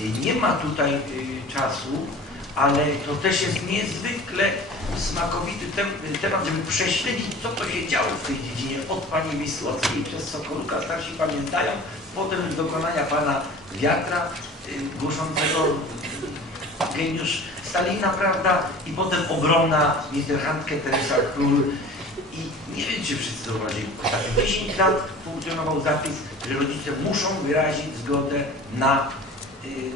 Y, Nie ma tutaj y, czasu, ale to też jest niezwykle smakowity tem- temat, żeby prześledzić, co to się działo w tej dziedzinie od pani Wisłockiej przez Sokoluka, starsi pamiętają, potem dokonania pana Wiatra, y, głoszącego geniusz Stalina, prawda, i potem ogromna Mitterrandkę Teresa Król. I nie wiem, czy wszyscy zauważyli, ostatnio 10 lat funkcjonował zapis, że rodzice muszą wyrazić zgodę na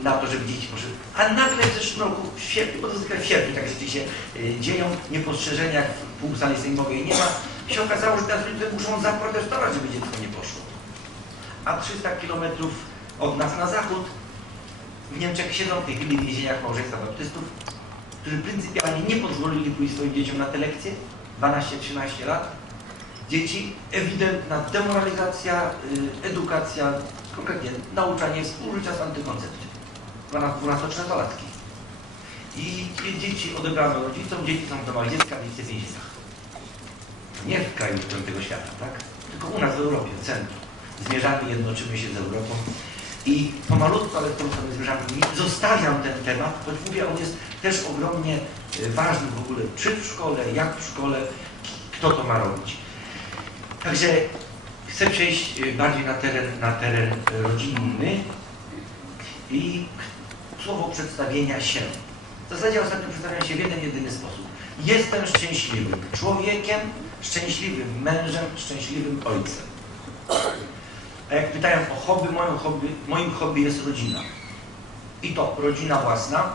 na to, żeby dzieci poszły. A nagle w zeszłym roku, w sierpniu, bo to zwykle w sierpniu takie rzeczy się y, dzieją, niepostrzeżenia w pół sali sejmowej nie ma, się okazało, że teraz ludzie muszą zaprotestować, żeby dziecko nie poszło. A 300 kilometrów od nas na zachód w Niemczech siedzą w tej chwili w więzieniach małżeństwa baptystów, którzy pryncypialnie nie pozwolili pójść swoim dzieciom na te lekcje, 12-13 lat. Dzieci, ewidentna demoralizacja, y, edukacja, konkretnie nauczanie współżycia z antykoncepcją. 12-13-latki. I dzieci odebrano rodzicom, dzieci są w domach dziecka, dzieci w więzieniach. Nie w kraju tego świata, tak? Tylko u nas w Europie, w centrum. Zmierzamy, jednoczymy się z Europą. I pomalutko, ale w tą stronę zmierzamy. Zostawiam ten temat, choć mówię, on jest też ogromnie y, ważny w ogóle, czy w szkole, jak w szkole, kto to ma robić. Także chcę przejść y, bardziej na teren, na teren y, rodzinny i słowo przedstawienia się. W zasadzie ostatnio przedstawiam się w jeden, jedyny sposób. Jestem szczęśliwym człowiekiem, szczęśliwym mężem, szczęśliwym ojcem. A jak pytają o hobby, moim hobby, moim hobby jest rodzina. I to rodzina własna,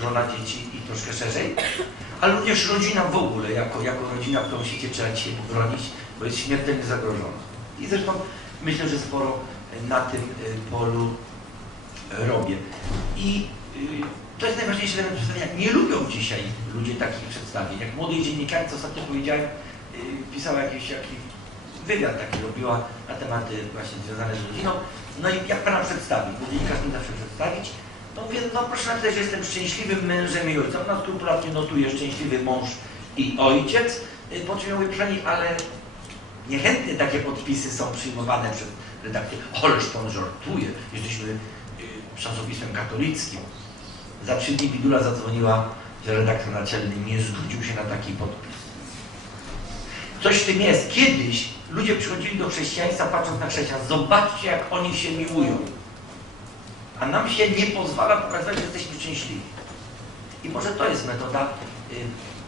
żona, dzieci i troszkę szerzej, ale również rodzina w ogóle, jako, jako rodzina, którą świecie trzeba dzisiaj bronić, bo jest śmiertelnie zagrożona. I zresztą myślę, że sporo na tym y, polu robię. I y, to jest najważniejszy element przedstawienia. Nie lubią dzisiaj ludzie takich przedstawień. Jak młodej dziennikarce ostatnio powiedziałem, y, pisała jakiś, jakiś wywiad taki robiła na tematy właśnie związane z rodziną. No i jak pana przedstawić? Bo dziennikarz mi zawsze przedstawić. No mówię, no proszę napisać, że jestem szczęśliwym mężem i ojcem. Ona skrupulatnie notuje szczęśliwy mąż i ojciec. Po czym ja mówię, ale niechętnie takie podpisy są przyjmowane przez redakcję. Ależ pan żartuje, jesteśmy y, katolickim. Za trzy dni Bidula zadzwoniła, że redaktor naczelny nie zgodził się na taki podpis. Coś w tym jest. Kiedyś ludzie przychodzili do chrześcijaństwa patrząc na chrześcijan. Zobaczcie, jak oni się miłują. A nam się nie pozwala pokazać, że jesteśmy szczęśliwi. I może to jest metoda y,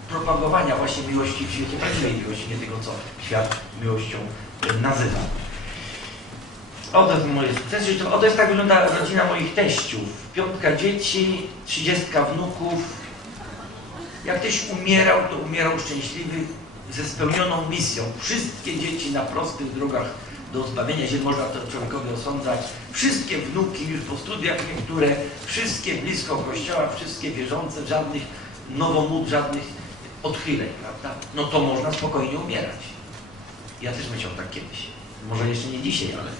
propagowania właśnie miłości w świecie prawdziwej miłości, nie tego, co świat miłością y, nazywa. Oto moje. Oto jest tak wygląda rodzina moich teściów. Piątka dzieci, trzydziestka wnuków. Jak ktoś umierał, to umierał szczęśliwy, ze spełnioną misją. Wszystkie dzieci na prostych drogach do zbawienia się można to człowiekowi osądzać. Wszystkie wnuki już po studiach niektóre, wszystkie blisko kościoła, wszystkie wierzące, żadnych nowomód, żadnych odchyleń, prawda? No to można spokojnie umierać. Ja też myślał tak kiedyś. Może jeszcze nie dzisiaj, ale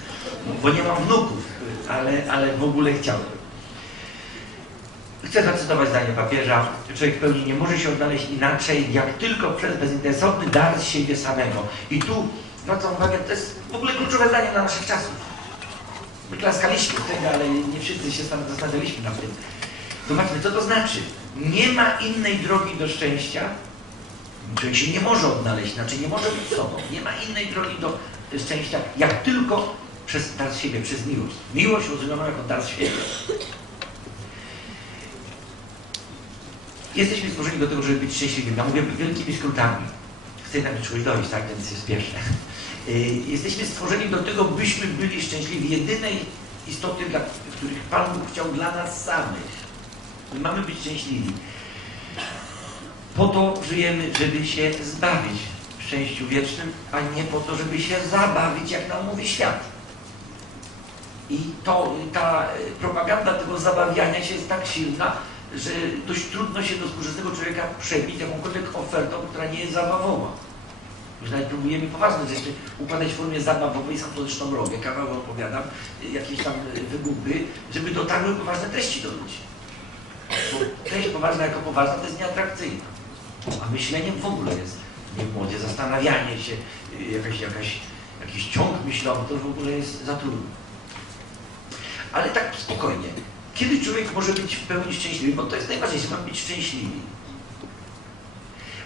bo nie mam wnuków, ale, ale w ogóle chciałbym. Chcę zacytować zdanie papieża. Człowiek w pełni nie może się odnaleźć inaczej, jak tylko przez bezinteresowny dar z siebie samego. I tu zwracam uwagę, to jest w ogóle kluczowe zdanie dla naszych czasów. My klaskaliśmy tego, ale nie wszyscy się zastanawialiśmy nad tym. Zobaczmy, co to znaczy. Nie ma innej drogi do szczęścia. Człowiek się nie może odnaleźć, znaczy nie może być sobą. Nie ma innej drogi do szczęścia, jak tylko przez dar siebie, przez miłość. Miłość rozumiana jako dar siebie. Jesteśmy stworzeni do tego, żeby być szczęśliwymi. Ja mówię wielkimi skrótami. Chcę tam czegoś dojść, tak, więc się spieszę. Y, Jesteśmy stworzeni do tego, byśmy byli szczęśliwi. Jedynej istoty, dla których Pan Bóg chciał dla nas samych. My mamy być szczęśliwi. Po to żyjemy, żeby się zbawić w szczęściu wiecznym, a nie po to, żeby się zabawić, jak nam mówi świat. I to, ta y, propaganda tego zabawiania się jest tak silna, że dość trudno się do współczesnego człowieka przebić jakąkolwiek ofertą, która nie jest zabawowa. Już nawet próbujemy poważne rzeczy układać w formie zabawowej, sam to zresztą robię, kawał opowiadam, y, jakieś tam y, wygłuby, żeby dotarły poważne treści do ludzi. Bo treść poważna jako poważna to jest nieatrakcyjna. A myślenie w ogóle jest nie modzie. Zastanawianie się, y, jakaś, jakaś, jakiś ciąg myślowy, to w ogóle jest za trudne. Ale tak spokojnie. Kiedy człowiek może być w pełni szczęśliwy? Bo to jest najważniejsze, mamy być szczęśliwi.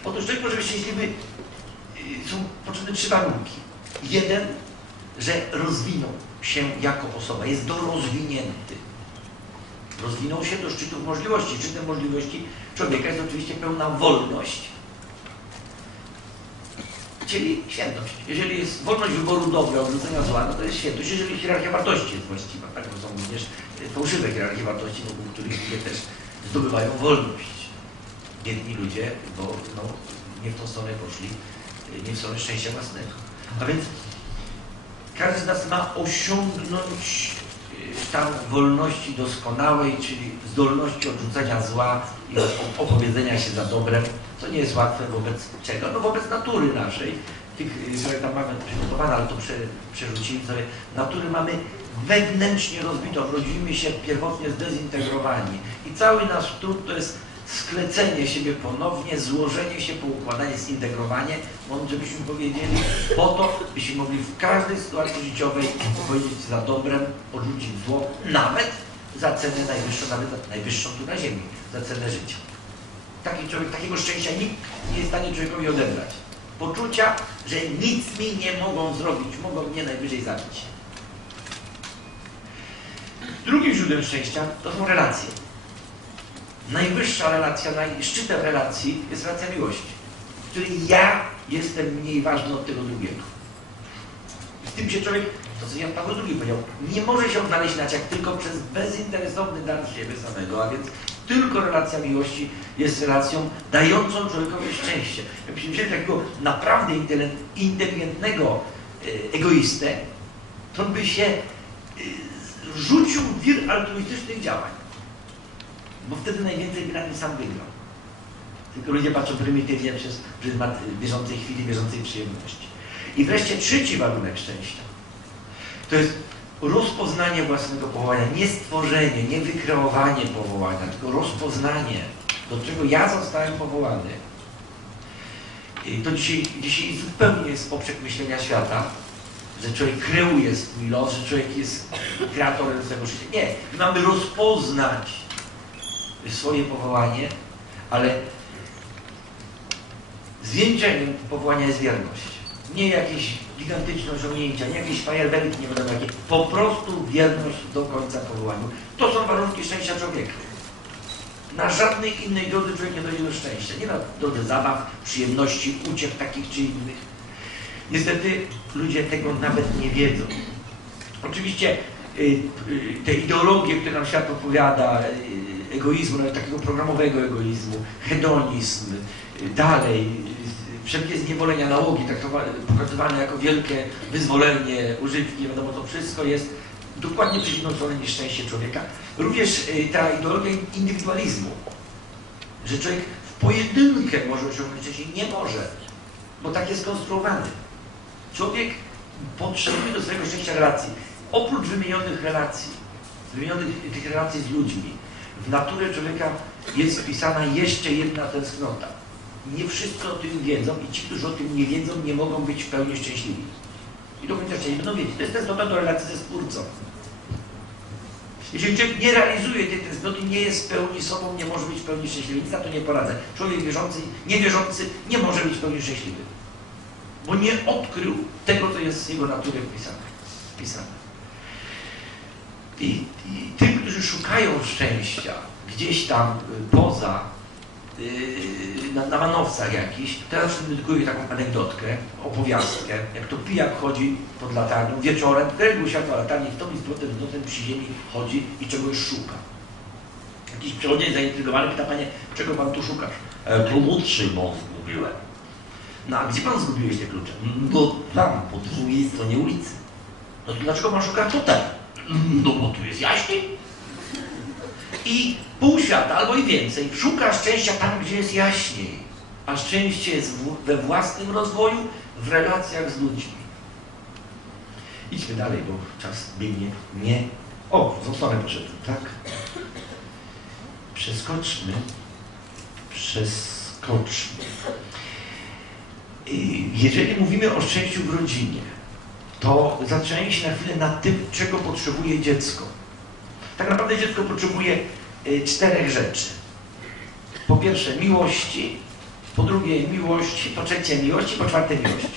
Otóż człowiek może być szczęśliwy, y, są potrzebne trzy warunki. Jeden, że rozwinął się jako osoba, jest dorozwinięty. Rozwinął się do szczytów możliwości. Szczytem możliwości człowieka jest oczywiście pełna wolność, czyli świętość. Jeżeli jest wolność wyboru dobra, odrzucenia zła, no to jest świętość. Jeżeli hierarchia wartości jest właściwa, tak, bo są również fałszywe hierarchie wartości, wokół których ludzie też zdobywają wolność. Jedni ludzie, bo no, nie w tą stronę poszli, nie w stronę szczęścia własnego. A więc każdy z nas ma osiągnąć stan wolności doskonałej, czyli zdolności odrzucenia zła i opowiedzenia się za dobrem, co nie jest łatwe wobec czego? No wobec natury naszej, tych, które tam mamy przygotowane, ale to prze, przerzucimy sobie, natury mamy wewnętrznie rozbitą, rodzimy się pierwotnie zdezintegrowani. I cały nasz trud to jest sklecenie siebie ponownie, złożenie się, poukładanie, zintegrowanie, mądrze byśmy powiedzieli, po to, byśmy mogli w każdej sytuacji życiowej powiedzieć za dobrem, odrzucić zło, nawet za cenę najwyższą, nawet najwyższą tu na ziemi, za cenę życia. Taki człowiek, takiego szczęścia nikt nie jest w stanie człowiekowi odebrać. Poczucia, że nic mi nie mogą zrobić, mogą mnie najwyżej zabić. Drugim źródłem szczęścia to są relacje. Najwyższa relacja, najszczytem relacji jest relacja miłości, w której ja jestem mniej ważny od tego drugiego. Z tym się człowiek, to co Jan Paweł II powiedział, nie może się odnaleźć na jak tylko przez bezinteresowny dar siebie samego, a więc tylko relacja miłości jest relacją dającą człowiekowi szczęście. Jakbyśmy wzięli takiego naprawdę inteligentnego e, egoistę, to by się e, rzucił wir altruistycznych działań. Bo wtedy najwięcej by na tym sam wygrał. Tylko ludzie patrzą prymitywnie przez pryzmat bieżącej chwili, bieżącej przyjemności. I wreszcie trzeci warunek szczęścia. To jest rozpoznanie własnego powołania, nie stworzenie, nie wykreowanie powołania, tylko rozpoznanie, do czego ja zostałem powołany. I to dzisiaj, dzisiaj zupełnie jest poprzek myślenia świata, że człowiek kreuje swój los, że człowiek jest kreatorem swojego życia. Nie, mamy rozpoznać swoje powołanie, ale zwieńczeniem powołania jest wierność. Nie jakieś gigantyczne osiągnięcia, nie jakieś fajerwerki, nie wiadomo jakie. Po prostu wierność do końca powołaniu. To są warunki szczęścia człowieka. Na żadnej innej drodze człowiek nie dojdzie do szczęścia. Nie na drodze zabaw, przyjemności, uciek takich czy innych. Niestety ludzie tego nawet nie wiedzą. Oczywiście te ideologie, które nam świat opowiada, y, egoizmu, nawet takiego programowego egoizmu, hedonizm, dalej, wszelkie zniewolenia nałogi, pokazywane jako wielkie wyzwolenie, używki, wiadomo, to wszystko jest dokładnie przeciwną stroną niż szczęście człowieka. Również ta ideologia indywidualizmu, że człowiek w pojedynkę może osiągnąć szczęście, nie może, bo tak jest skonstruowany. Człowiek potrzebuje do swojego szczęścia relacji. Oprócz wymienionych relacji, wymienionych tych relacji z ludźmi, w naturze człowieka jest wpisana jeszcze jedna tęsknota. Nie wszyscy o tym wiedzą i ci, którzy o tym nie wiedzą, nie mogą być w pełni szczęśliwi. I do końca nie będą wiedzieć. To jest tęsknota do relacji ze Stwórcą. Jeżeli człowiek nie realizuje tej tęsknoty, nie jest w pełni sobą, nie może być w pełni szczęśliwy. Nic na to nie poradzę. Człowiek wierzący, niewierzący nie może być w pełni szczęśliwy bo nie odkrył tego, co jest z jego natury wpisane. wpisane. I, I tym, którzy szukają szczęścia gdzieś tam y, poza, yy, na, na manowcach jakiś, teraz dedykuję taką anegdotkę, opowiastkę, jak to pijak chodzi pod latarnią, wieczorem, kręgu światła latarni, w tom i z powrotem, z notem przy ziemi chodzi i czegoś szuka. Jakiś przechodzień zaintrygowany pyta, panie, czego pan tu szukasz? E, kluczy, bo zgubiłem. No a gdzie pan zgubiłeś te klucze? No tam, po drugiej stronie ulicy. No to dlaczego pan szuka tutaj? No bo tu jest jaśniej. I pół świata, albo i więcej, szuka szczęścia tam, gdzie jest jaśniej. A szczęście jest we własnym rozwoju, w relacjach z ludźmi. Idźmy dalej, bo czas biegnie. Nie. O, tą stronę poszedłem, tak? Przeskoczmy. Przeskoczmy. Jeżeli mówimy o szczęściu w rodzinie, to zatrzymajmy na chwilę nad tym, czego potrzebuje dziecko. Tak naprawdę dziecko potrzebuje y, czterech rzeczy. Po pierwsze miłości, po drugie miłości, po trzecie miłości, po czwarte miłości.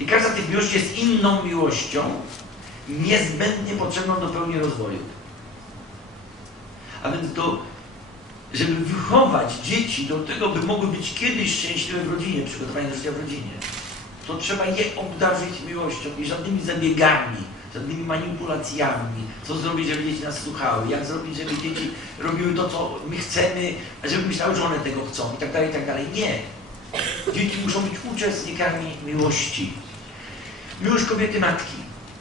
I każda z tych miłości jest inną miłością, niezbędnie potrzebną do pełni rozwoju. A więc do, żeby wychować dzieci do tego, by mogły być kiedyś szczęśliwe w rodzinie, przygotowane do życia w rodzinie, to trzeba je obdarzyć miłością i żadnymi zabiegami, żadnymi manipulacjami, co zrobić, żeby dzieci nas słuchały, jak zrobić, żeby dzieci robiły to, co my chcemy, żeby myślały, że one tego chcą i tak dalej, i tak dalej. Nie. Dzieci muszą być uczestnikami miłości. Miłość kobiety matki,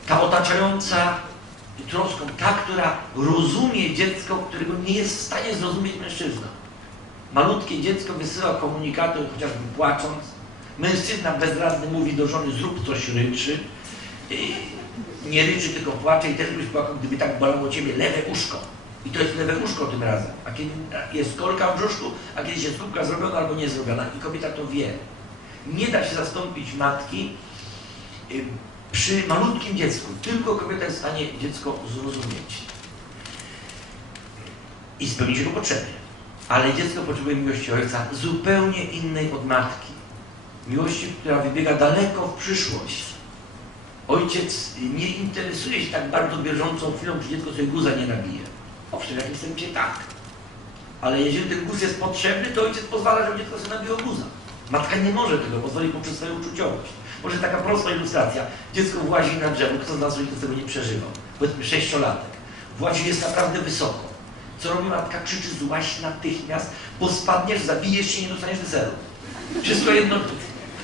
ta otaczająca troską, ta, która rozumie dziecko, którego nie jest w stanie zrozumieć mężczyzna. Malutkie dziecko wysyła komunikaty, chociażby płacząc. Mężczyzna bezradny mówi do żony, zrób coś, ryczy. Nie ryczy, tylko płacze i też byś płakał, gdyby tak bolało ciebie lewe uszko. I to jest lewe uszko tym razem. A kiedy jest kolka w brzuszku, a kiedy jest kubka zrobiona albo nie zrobiona. I kobieta to wie. Nie da się zastąpić matki y, przy malutkim dziecku. Tylko kobieta jest w stanie dziecko zrozumieć. I spełnić jego potrzeby. Ale dziecko potrzebuje miłości ojca zupełnie innej od matki. Miłości, która wybiega daleko w przyszłość. Ojciec nie interesuje się tak bardzo bieżącą chwilą, czy dziecko sobie guza nie nabije. Owszem, jak jestem cię tak. Ale jeżeli ten guz jest potrzebny, to ojciec pozwala, żeby dziecko sobie nabiło guza. Matka nie może tego pozwolić poprzez swoją uczuciowość. Może taka prosta ilustracja. Dziecko włazi na drzewo, kto z nas rodziców tego nie przeżywał? Powiedzmy sześciolatek. Włazi jest naprawdę wysoko. Co robi matka? Krzyczy złaś natychmiast, bo spadniesz, zabijesz się i nie dostaniesz deseru. Wszystko jedno,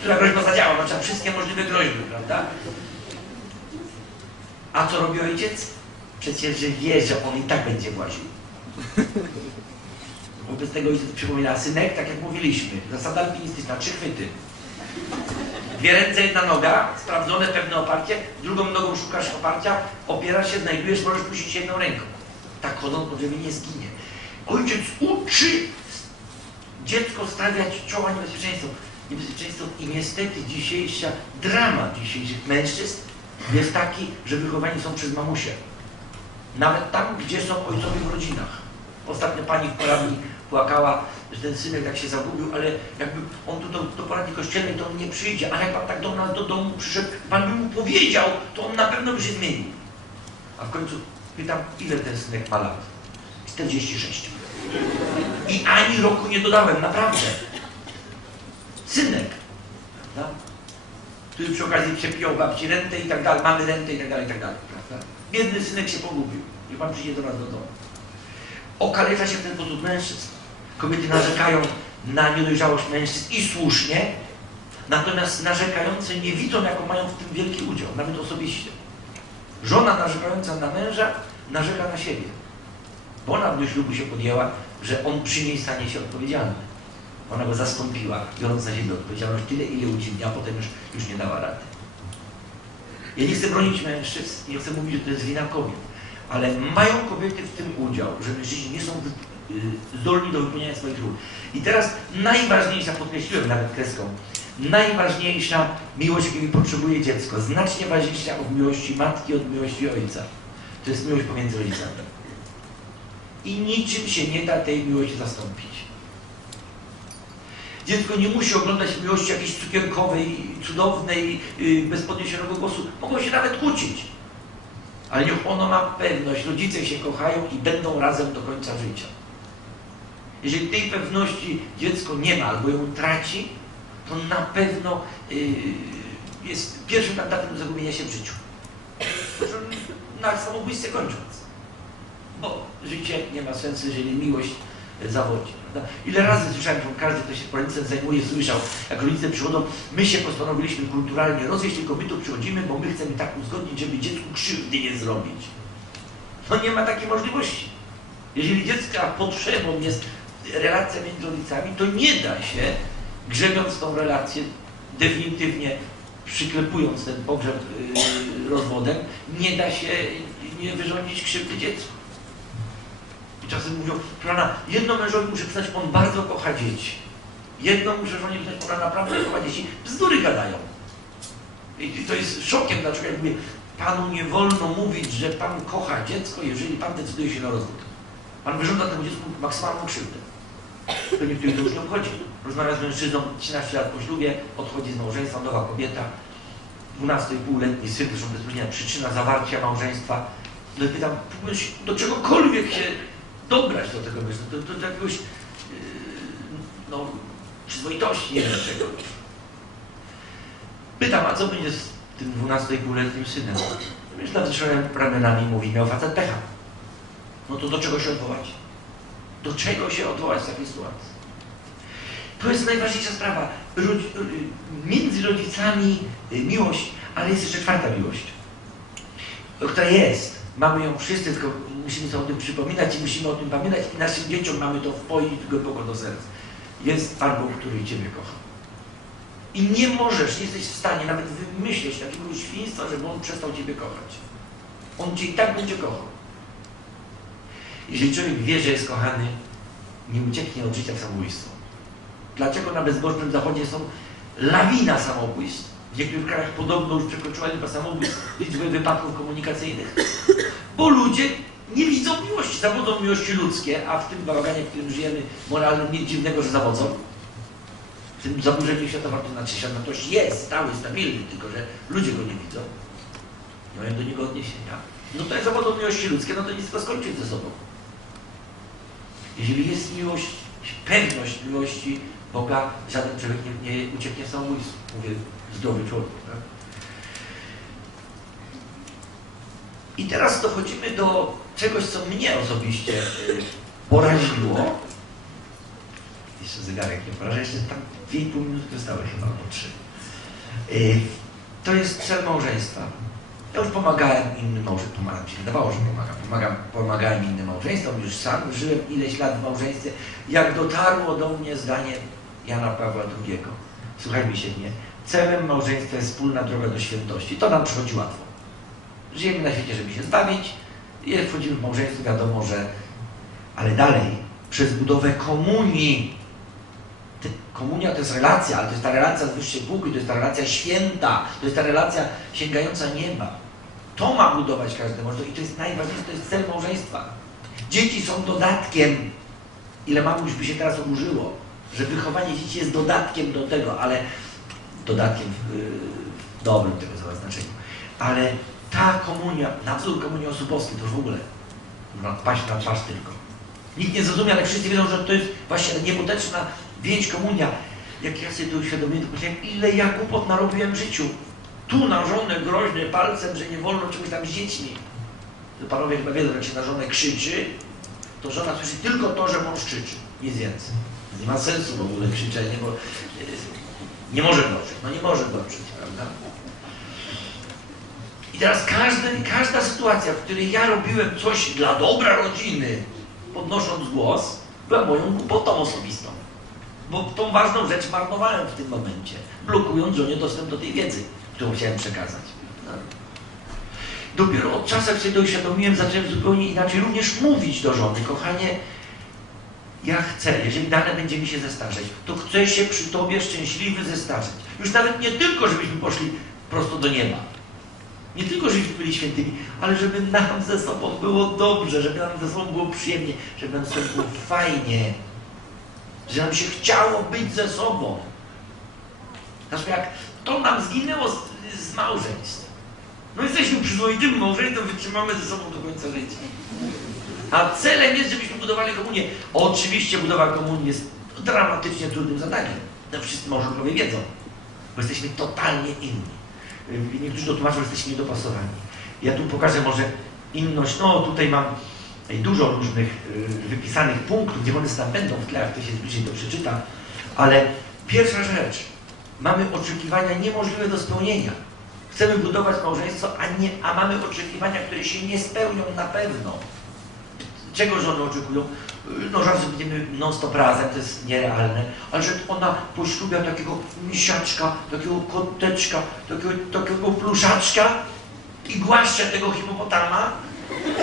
która groźba zadziała, trzeba wszystkie możliwe groźby, prawda? A co robi ojciec? Przecież wie, że on i tak będzie właził. Wobec tego ojciec przypomina, synek, tak jak mówiliśmy, zasada alpinistyczna, trzy chwyty. Dwie ręce, jedna noga, sprawdzone pewne oparcie, drugą nogą szukasz oparcia, opierasz się, znajdujesz, możesz puścić jedną ręką. Tak chodząc po nie zginie. Ojciec uczy dziecko stawiać czoła niebezpieczeństwu. Niebezpieczeństwo i niestety dzisiejsza dramat dzisiejszych mężczyzn jest taki, że wychowani są przez mamusię. Nawet tam, gdzie są ojcowie w rodzinach. Ostatnio pani w poradni płakała, że ten synek tak się zagubił, ale jakby on tu do, do poradni kościelnej, to on nie przyjdzie, ale jak pan tak do nas do domu przyszedł, pan by mu powiedział, to on na pewno by się zmienił. A w końcu pytam, ile ten synek ma lat? 46. I ani roku nie dodałem, naprawdę. Synek, prawda? który przy okazji przepijał babci rentę i tak dalej, mamy rentę i tak dalej, i tak dalej, prawda? Biedny synek się pogubił. Niech pan przyjdzie do nas do domu. Okalecza się w ten sposób mężczyzn. Kobiety narzekają na niedojrzałość mężczyzn i słusznie, natomiast narzekające nie widzą, jaką mają w tym wielki udział, nawet osobiście. Żona narzekająca na męża narzeka na siebie, bo ona do ślubu się podjęła, że on przy niej stanie się odpowiedzialny. Ona go zastąpiła, biorąc na siebie odpowiedzialność tyle, ile udźwignie, a potem już, już nie dała rady. Ja nie chcę bronić mężczyzn, nie chcę mówić, że to jest wina kobiet, ale mają kobiety w tym udział, że mężczyźni nie są y, zdolni do wypełniania swoich ról. I teraz najważniejsza, podkreśliłem nawet kreską, najważniejsza miłość, jakiej potrzebuje dziecko, znacznie ważniejsza od miłości matki, od miłości ojca. To jest miłość pomiędzy rodzicami. I niczym się nie da tej miłości zastąpić. Dziecko nie musi oglądać miłości jakiejś cukierkowej, cudownej, yy, bez podniesionego głosu. Mogą się nawet kłócić. Ale niech ono ma pewność, rodzice się kochają i będą razem do końca życia. Jeżeli tej pewności dziecko nie ma albo ją traci, to na pewno yy, jest pierwszym kandydatem zagubienia się w życiu. Na samobójstwie kończąc. Bo życie nie ma sensu, jeżeli miłość zawodzi. Ile razy słyszałem, że każdy, kto się polityce zajmuje, słyszał, jak rodzice przychodzą, my się postanowiliśmy kulturalnie rozwieść, tylko my tu przychodzimy, bo my chcemy tak uzgodnić, żeby dziecku krzywdy nie zrobić. No nie ma takiej możliwości. Jeżeli dziecka potrzebą jest relacja między rodzicami, to nie da się, grzebiąc tą relację, definitywnie przyklepując ten pogrzeb yy, rozwodem, nie da się nie wyrządzić krzywdy dziecku. I czasem mówią, proszę jedno mężowi muszę przyznać, on bardzo kocha dzieci. Jedno muszę żonie przyznać, ona naprawdę kocha dzieci. Bzdury gadają. I to jest szokiem, dlaczego ja mówię, panu nie wolno mówić, że pan kocha dziecko, jeżeli pan decyduje się na rozwód. Pan wyrządza temu dziecku maksymalną krzywdę. To niektórych to już nie obchodzi. Rozmawia z mężczyzną, 13 lat po ślubie, odchodzi z małżeństwa, nowa kobieta, 12,5-letni syn, zresztą bezpośrednia przyczyna zawarcia małżeństwa. No i pytam, do czegokolwiek się dobrać do tego mężczyzny, do, do, do jakiegoś, yy, no, przyzwoitości, nie wiem czego. Pytam, a co będzie z tym 12,5-letnim synem? Myślę, że ramionami mówi, miał facet pecha. No to do czego się odwołać? Do czego się odwołać w takiej sytuacji? To jest najważniejsza sprawa. Rodzi między rodzicami miłość, ale jest jeszcze czwarta miłość, która jest. Mamy ją wszyscy, tylko musimy sobie o tym przypominać i musimy o tym pamiętać i naszym dzieciom mamy to wpoić głęboko do serca. Jest Pan Bóg, który Ciebie kocha. I nie możesz, nie jesteś w stanie nawet wymyśleć takiego świństwa, żeby On przestał Ciebie kochać. On Cię i tak będzie kochał. Jeżeli człowiek wie, że jest kochany, nie ucieknie od życia w samobójstwo. Dlaczego na bezbożnym zachodzie są lawina samobójstw? W niektórych krajach podobno już przekroczyła liczba samobójstw, liczbę wypadków komunikacyjnych. Bo ludzie nie widzą miłości, zawodzą miłości ludzkie, a w tym bałaganie, w którym żyjemy, moralnym, nic dziwnego, że zawodzą. W tym zaburzeniu światowartości, znaczy światowość jest stały, stabilny, tylko że ludzie go nie widzą. Nie mają do niego odniesienia. No to jest zawodzą miłości ludzkie, no to nic to skończyć ze sobą. Jeżeli jest miłość, pewność miłości Boga, żaden człowiek nie, nie ucieknie w samobójstwo. Mówię, zdrowy człowiek. Tak? I teraz dochodzimy do czegoś, co mnie osobiście poraziło. Jeszcze zegarek nie poraża, jeszcze tam 2,5 minuty zostały chyba, albo 3. To jest cel małżeństwa. Ja już pomagałem innym małżeństwom, pomagam się wydawało, że pomagam. pomagam. Pomagałem innym małżeństwom, już sam żyłem ileś lat w małżeństwie. Jak dotarło do mnie zdanie Jana Pawła II, słuchaj mi się nie, celem małżeństwa jest wspólna droga do świętości. To nam przychodzi łatwo. Żyjemy na świecie, żeby się zbawić, i wchodzimy w małżeństwo, wiadomo, że... Ale dalej, przez budowę komunii. Komunia to jest relacja, ale to jest ta relacja z wyższej półki, to jest ta relacja święta, to jest ta relacja sięgająca nieba. To ma budować każdy mąż i to jest najważniejsze, to jest cel małżeństwa. Dzieci są dodatkiem. Ile mamuś by się teraz oburzyło, że wychowanie dzieci jest dodatkiem do tego, ale dodatkiem w, w dobrym tego znaczeniu. Ale ta komunia, na wzór komunii osób to już w ogóle paść na twarz tylko. Nikt nie zrozumie, ale wszyscy wiedzą, że to jest właśnie nieboteczna więź komunia. Jak ja sobie to uświadomiłem, to powiedziałem, ile ja głupot narobiłem w życiu. Tu na żonę groźny palcem, że nie wolno czegoś tam z dziećmi. To panowie chyba wiedzą, jak się na żonę krzyczy, to żona słyszy tylko to, że mąż krzyczy. Nic więcej. Nie ma sensu w ogóle krzyczenie, bo nie może dobrzyć. No nie może dobrzyć, prawda? I teraz każdy, każda sytuacja, w której ja robiłem coś dla dobra rodziny, podnosząc głos, była moją głupotą osobistą. Bo tą ważną rzecz marnowałem w tym momencie, blokując żonie dostęp do tej wiedzy, którą chciałem przekazać. Dopiero od jak sobie to uświadomiłem, zacząłem zupełnie inaczej również mówić do żony. Kochanie, ja chcę, jeżeli dane będzie mi się zestarzeć, to chcę się przy Tobie szczęśliwy zestarzeć. Już nawet nie tylko, żebyśmy poszli prosto do nieba. Nie tylko, żebyśmy byli świętymi, ale żeby nam ze sobą było dobrze, żeby nam ze sobą było przyjemnie, żeby nam ze sobą było fajnie, że nam się chciało być ze sobą. Znaczy, jak to nam zginęło z, z małżeństw. No jesteśmy przyzwoitym małżeństwem, wytrzymamy ze sobą do końca życia. A celem jest, żebyśmy budowali komunię. Oczywiście budowa komunii jest dramatycznie trudnym zadaniem. To wszyscy małżonkowie wiedzą, bo jesteśmy totalnie inni. Niektórzy to tłumaczą, że jesteśmy niedopasowani. Ja tu pokażę może inność. No tutaj mam dużo różnych y, wypisanych punktów, gdzie one tam będą w tle, jak ktoś się bliżej to przeczyta. Ale pierwsza rzecz, mamy oczekiwania niemożliwe do spełnienia. Chcemy budować małżeństwo, a, nie, a mamy oczekiwania, które się nie spełnią na pewno. Czego żony oczekują? No, że będziemy non-stop razem, to jest nierealne, ale że ona poślubia takiego misiaczka, takiego koteczka, takiego, takiego pluszaczka i głaszcza tego hipopotama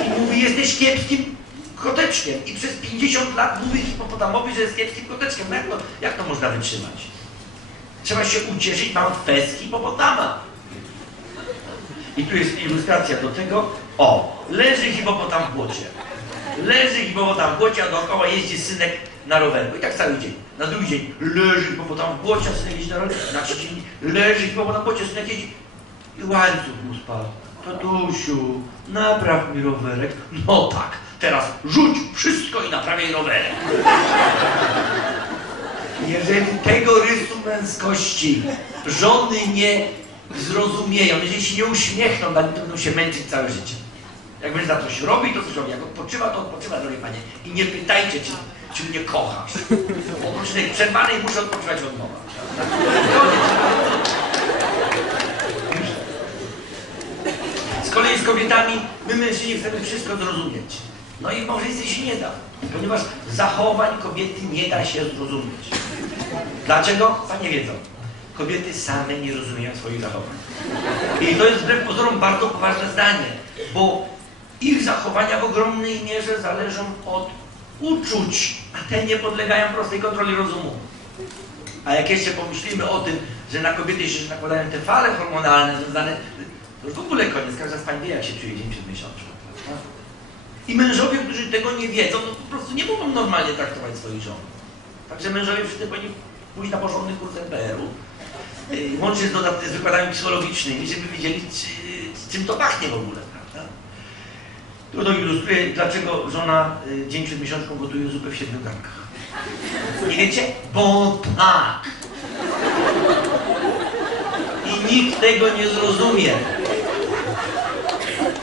i mówi, jesteś kiepskim koteczkiem. I przez 50 lat mówi hipopotamowi, że jest kiepskim koteczkiem. No jak, to, jak to można wytrzymać? Trzeba się ucieszyć, mam fest hipopotama. I tu jest ilustracja do tego. O, leży hipopotam w błocie. Leży hipopotam w błocie, a dookoła jeździ synek na rowerku. I tak cały dzień. Na drugi dzień leży hipopotam w błocie, a synek jeździ na rowerku. Na trzeci dzień leży hipopotam w błocie, synek jeździ. I łańcuch mu spadł. Tatusiu, napraw mi rowerek. No tak, teraz rzuć wszystko i naprawiaj rowerek. Jeżeli tego rysu męskości żony nie zrozumieją, jeżeli się nie uśmiechną, to będą się męczyć całe życie. Jak będzie za coś robi, to coś robi. Jak odpoczywa, to odpoczywa, drogie panie. I nie pytajcie, czy, czy mnie kochasz. Oprócz tej przerwanej muszę odpoczywać od nowa. Z kolei z kobietami, my mężczyźni chcemy wszystko zrozumieć. No i małżeństwie się nie da, ponieważ zachowań kobiety nie da się zrozumieć. Dlaczego? Panie wiedzą. Kobiety same nie rozumieją swoich zachowań. I to jest wbrew pozorom bardzo poważne zdanie, bo ich zachowania w ogromnej mierze zależą od uczuć, a te nie podlegają prostej kontroli rozumu. A jak jeszcze pomyślimy o tym, że na kobiety się nakładają te fale hormonalne związane, to już w ogóle koniec. Każda z pań wie, jak się czuje dzień przed miesiączką. I mężowie, którzy tego nie wiedzą, no po prostu nie mogą normalnie traktować swoich żon. Także mężowie wszyscy powinni pójść na porządny kurs NPR-u, yy, łącznie z, z wykładami psychologicznymi, żeby wiedzieli, czy, czym to pachnie w ogóle. To ilustruje, dlaczego żona y, dzień przed miesiączką gotuje zupę w siedmiu garnkach. Nie wiecie? Bo tak. I nikt tego nie zrozumie.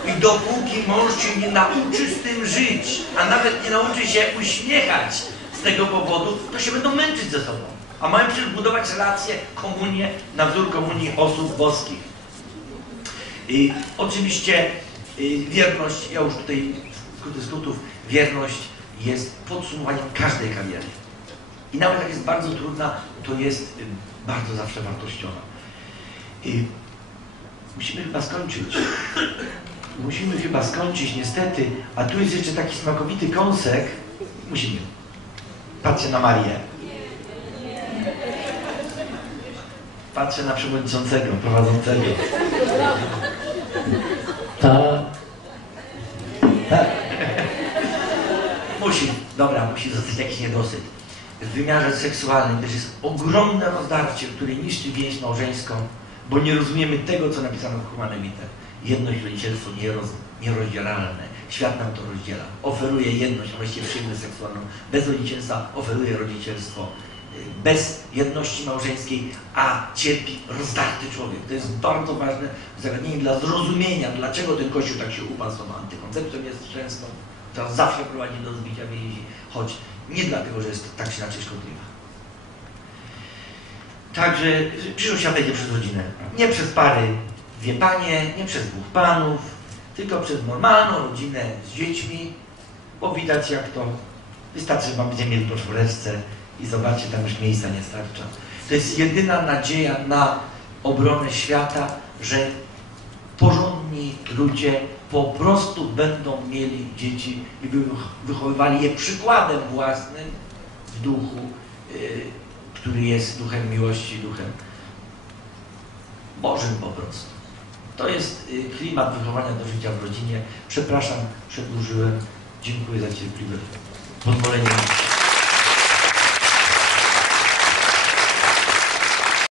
I dopóki mąż się nie nauczy z tym żyć, a nawet nie nauczy się uśmiechać z tego powodu, to się będą męczyć ze sobą. A mają przecież budować relacje, komunię na wzór komunii osób boskich. I oczywiście wierność, ja już tutaj skróty skrótów, wierność jest podsumowaniem każdej kariery. I nawet jak jest bardzo trudna, to jest y, bardzo zawsze wartościowa. I musimy chyba skończyć. Musimy chyba skończyć, niestety. A tu jest jeszcze taki smakowity kąsek. Musimy. Patrzcie na Marię. Patrzę na przewodniczącego, prowadzącego. Tak. Tak. Musi, dobra, musi zostać jakiś niedosyt. W wymiarze seksualnym też jest ogromne rozdarcie, które niszczy więź małżeńską, bo nie rozumiemy tego, co napisano w Humane Vitae. Jedność rodzicielstwo nieroz, nierozdzielalne. Świat nam to rozdziela. Oferuje jedność, właściwie przyjemność seksualną. Bez rodzicielstwa oferuje rodzicielstwo. Bez jedności małżeńskiej, a cierpi rozdarty człowiek. To jest bardzo ważne zagadnienie dla zrozumienia, dlaczego ten Kościół tak się uparł z tą antykoncepcją jest często która zawsze prowadzi do zbicia więzi, choć nie dlatego, że jest tak inaczej szkodliwa. Także przyszłość idzie przez rodzinę. Nie przez pary dwie panie, nie przez dwóch panów, tylko przez normalną rodzinę z dziećmi, bo widać jak to wystarczy, że będziemy mieli po czwóreczce i zobaczcie, tam już miejsca nie starcza. To jest jedyna nadzieja na obronę świata, że porządni ludzie po prostu będą mieli dzieci i wych- wychowywali je przykładem własnym w duchu, y, który jest duchem miłości, duchem Bożym po prostu. To jest y, klimat wychowania do życia w rodzinie. Przepraszam, przedłużyłem. Dziękuję za cierpliwe pozwolenie.